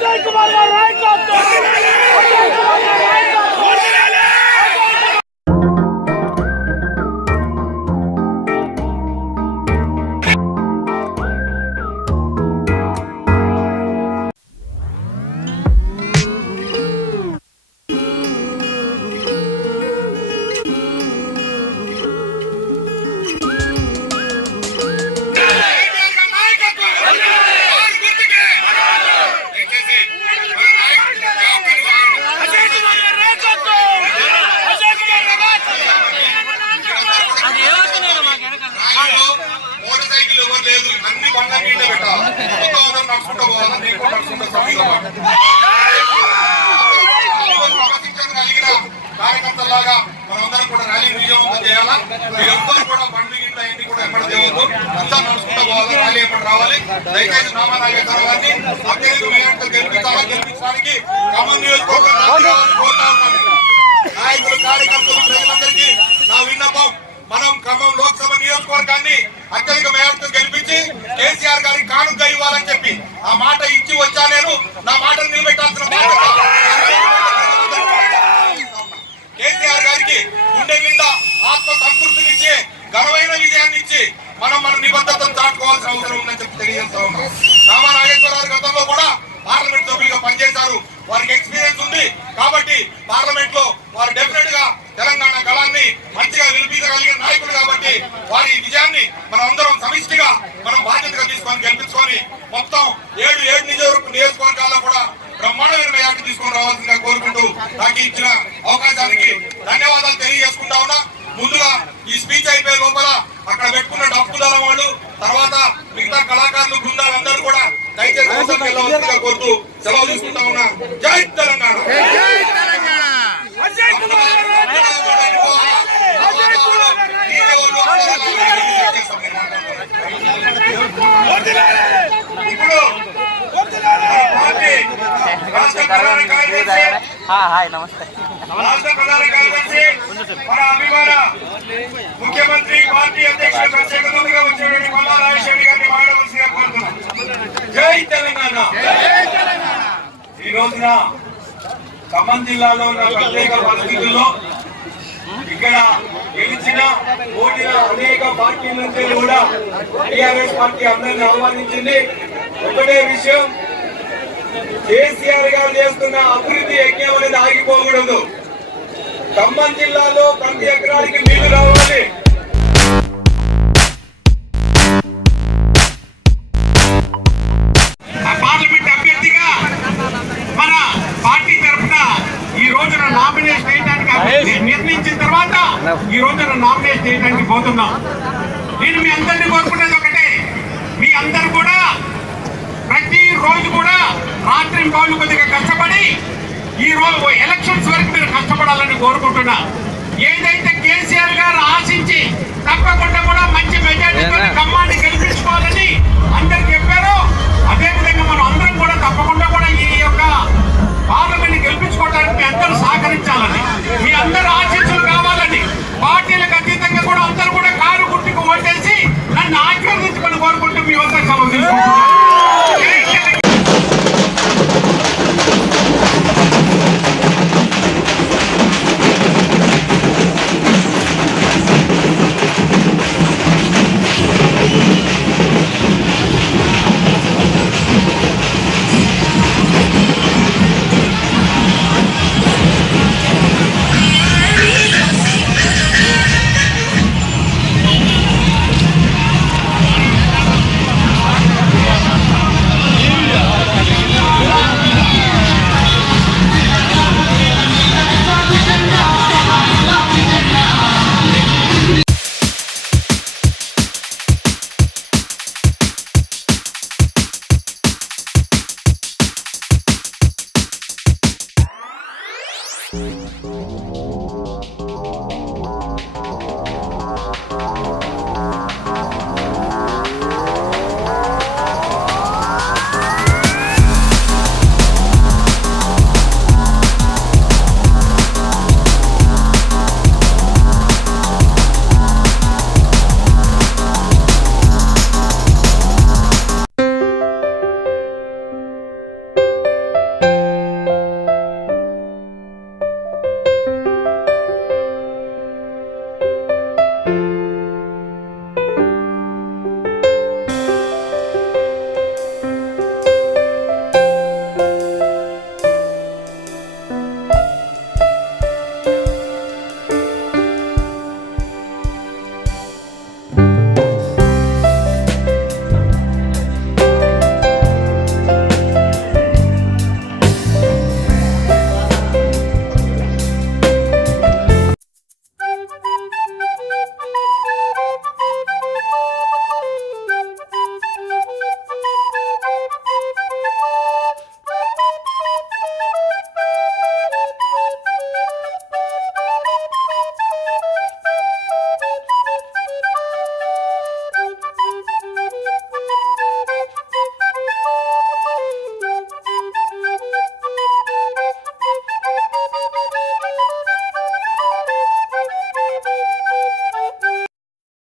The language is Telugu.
అజయ్ కుమార్ గారి నాయకత్వం కార్యకర్తలాగా మనందరం కూడా ర్యాలీ విజయవంతం చేయాలా. మీరందరూ కూడా బండి గింట ఎన్ని కూడా ఎక్కడ చేయవద్దు, అంతా నడుచుకుంటూ పోవాలి. ర్యాలీ ఎప్పుడు రావాలి. దయచేసి నామనాగేశ్వర గారిని అత్యధిక మెజార్టీతో గెలిపించడానికి ఖమ్మం నియోజకవర్గం కోరుతా ఉన్నాను. నాయకులు, కార్యకర్తలు, ప్రజలందరికీ నా విన్నపం, మనం ఖమ్మం లోక్సభ నియోజకవర్గాన్ని అత్యధిక మేరతో గెలిపించి కేసీఆర్ గారికి కానుక ఇవ్వాలని చెప్పి ఆ మాట ఇచ్చి వచ్చా. నేను నా మాటను నిలబెట్టాల్సిన బాధ్యత కేసీఆర్ గారికి గుండె నిండా ఆత్మ సంతృప్తినిచ్చి ఘనమైన విజయాన్ని ఇచ్చి మనం మన నిబద్ధతను చాటుకోవాల్సిన అవసరం ఉందని చెప్పి తెలియజేస్తా ఉన్నాం. రామా నాగేశ్వరరావు గతంలో కూడా పార్లమెంట్ సభ్యులుగా పనిచేశారు. వారికి ఎక్స్పీరియన్స్ ఉంది కాబట్టి పార్లమెంట్ లో వారు డెఫినెట్ గా తెలంగాణ గళాన్ని మంచిగా వినిపించగలిగిన నాయకుడు కాబట్టి వారి విజయాన్ని మనం అందరం సమిష్టిగా మనం బాధ్యతగా తీసుకొని గెలిపించుకొని మొత్తం 7 నియోజకవర్గాల్లో కూడా బ్రహ్మాండమైన మెజార్టీ తీసుకొని రావాల్సిందిగా కోరుకుంటూ నాకు ఇచ్చిన అవకాశానికి ధన్యవాదాలు తెలియజేసుకుంటా ఉన్నా. ముందుగా ఈ స్పీచ్ అయిపోయే లోపల అక్కడ పెట్టుకున్న డప్పుదాల వాళ్ళు, తర్వాత మిగతా కళాకారులు, బృందాలందరూ కూడా దయచేసి అవసరం వెళ్ళవలసిందిగా కోరుతూ సెలవు తీసుకుంటా ఉన్నా. జై తెలంగాణ. ఇప్పుడు రాష్ట్ర ప్రధాన కార్యదర్శి మన అభిమాన ముఖ్యమంత్రి, పార్టీ అధ్యక్షుడు, ప్రత్యేక అతిథిగా వచ్చినటువంటి మల్లా రాజశేఖర్ గారిని మాట్లాడవలసిగా కోరుతున్నాం. జై తెలంగాణ. ఈ రోజున ఖమ్మం జిల్లాలో ఉన్న ప్రత్యేక పరిస్థితుల్లో ఇక్కడ గెలిచిన ఓటిన అనేక పార్టీల నుంచి కూడా టీఆర్ఎస్ పార్టీ అందరిని ఆహ్వానించింది. ఒకటే విషయం, కేసీఆర్ గారు చేస్తున్న అభివృద్ధి యజ్ఞం అనేది ఆగిపోకూడదు. ఖమ్మం జిల్లాలో ప్రతి ఎకరానికి నీళ్లు రావాలి. పార్లమెంట్ అభ్యర్థిగా మన పార్టీ తరఫున ఈ రోజున నామినేషన్ చేయడానికి నిర్ణయించిన తర్వాత ఈ రోజున నామినేషన్ చేయడానికి పోతున్నాం. నేను మీ అందరినీ కోరుకునేది ఒకటే, మీ అందరు కూడా ప్రతి రోజు కూడా రాత్రి రోజు కొద్దిగా కష్టపడి ఈ రోజు ఎలక్షన్స్ వరకు మీరు కష్టపడాలని కోరుకుంటున్నా. ఏదైతే కేసీఆర్ గారు ఆశించి తప్పకుండా కూడా మంచి మెజార్టీతో ఖమ్మాన్ని గెలిపించుకోవాలని అందరు చెప్పారో అదే విధంగా మనం అందరం కూడా తప్పకుండా కూడా ఈ యొక్క పార్లమెంట్ గెలిపించుకోవడానికి మీ అందరూ సహకరించాలని, మీ అందరూ ఆశీస్సులు కావాలని, పార్టీలకు అతీతంగా కూడా అందరూ కూడా కారు గుర్తుకు ఓటేసి నన్ను ఆశీర్వదించుకొని కోరుకుంటూ మీ వద్ద సెలవు తీసుకుంటున్నాను. Thank you.